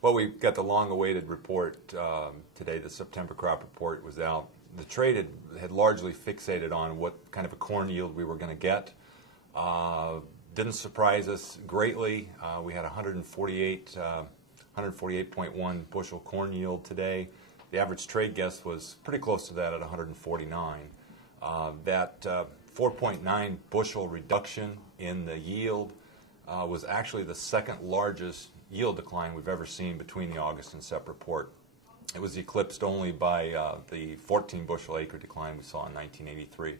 Well, we got the long-awaited report today. The September crop report was out. The trade had largely fixated on what kind of a corn yield we were going to get. Didn't surprise us greatly. We had 148.1 bushel corn yield today. The average trade guess was pretty close to that at 149. That 4.9 bushel reduction in the yield was actually the second largest yield decline we've ever seen between the August and Sep report. It was eclipsed only by the 14 bushel acre decline we saw in 1983.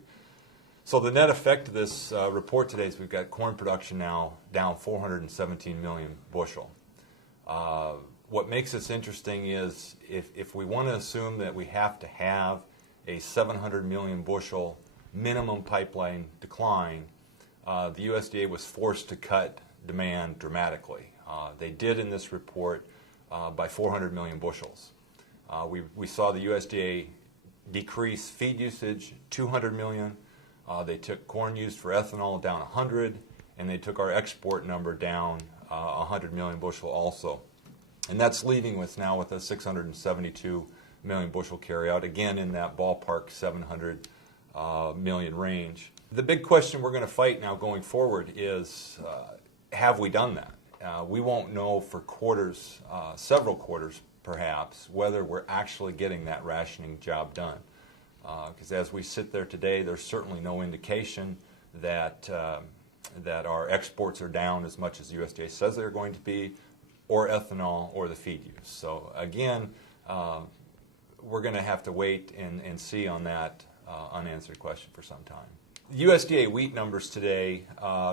So the net effect of this report today is we've got corn production now down 417 million bushel. What makes this interesting is if we want to assume that we have to have a 700 million bushel minimum pipeline decline, the USDA was forced to cut demand dramatically. They did in this report by 400 million bushels. We saw the USDA decrease feed usage 200 million. They took corn used for ethanol down 100, and they took our export number down 100 million bushel also. And that's leaving us now with a 672 million bushel carryout, again in that ballpark 700 million range. The big question we're going to fight now going forward is, have we done that? We won't know for quarters, several quarters perhaps, whether we're actually getting that rationing job done. Because as we sit there today, there's certainly no indication that, that our exports are down as much as the USDA says they're going to be, or ethanol, or the feed use. So again, we're going to have to wait and see on that unanswered question for some time. USDA wheat numbers today,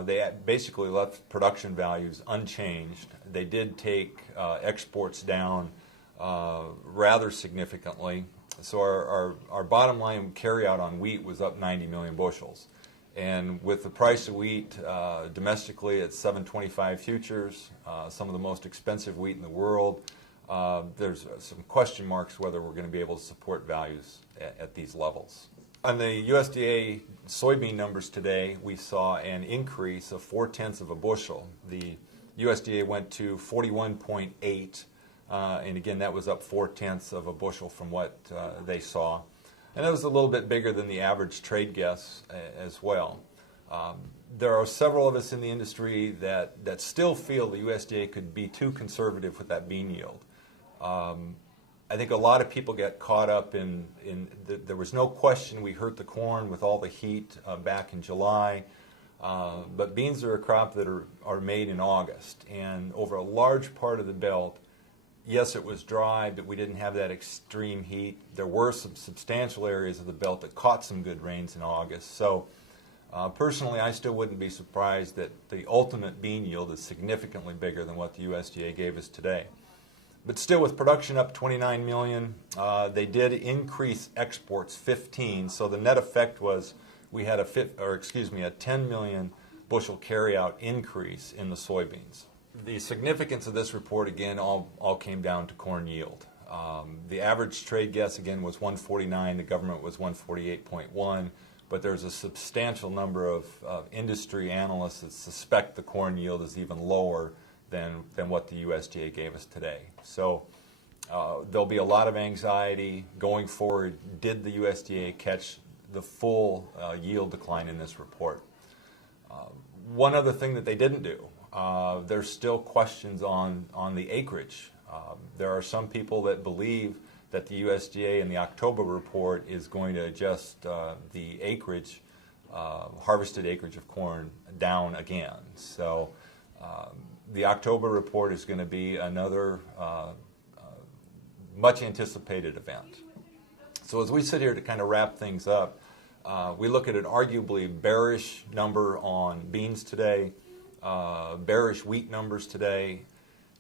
they basically left production values unchanged. They did take exports down rather significantly. So our bottom line carryout on wheat was up 90 million bushels. And with the price of wheat domestically at 725 futures, some of the most expensive wheat in the world, there's some question marks whether we're going to be able to support values at these levels. On the USDA soybean numbers today, we saw an increase of 0.4 of a bushel. The USDA went to 41.8, and again that was up 0.4 of a bushel from what they saw. And that was a little bit bigger than the average trade guess as well. There are several of us in the industry that still feel the USDA could be too conservative with that bean yield. I think a lot of people get caught up in there was no question we hurt the corn with all the heat back in July, but beans are a crop that are made in August, and over a large part of the belt, yes, it was dry, but we didn't have that extreme heat. There were some substantial areas of the belt that caught some good rains in August. So personally, I still wouldn't be surprised that the ultimate bean yield is significantly bigger than what the USDA gave us today. But still, with production up 29 million, they did increase exports 15. So the net effect was we had a 10 million bushel carryout increase in the soybeans. The significance of this report, again, all came down to corn yield. The average trade guess, again, was 149. The government was 148.1. But there's a substantial number of industry analysts that suspect the corn yield is even lower than what the USDA gave us today. So there'll be a lot of anxiety going forward. Did the USDA catch the full yield decline in this report? One other thing that they didn't do, there's still questions on the acreage. There are some people that believe that the USDA in the October report is going to adjust the acreage, harvested acreage of corn down again. So the October report is going to be another much anticipated event. So as we sit here to kind of wrap things up, we look at an arguably bearish number on beans today, bearish wheat numbers today.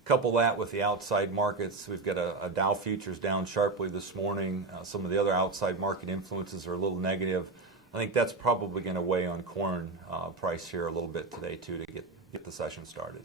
Couple that with the outside markets. We've got a Dow futures down sharply this morning. Some of the other outside market influences are a little negative. I think that's probably going to weigh on corn price here a little bit today too to get the session started.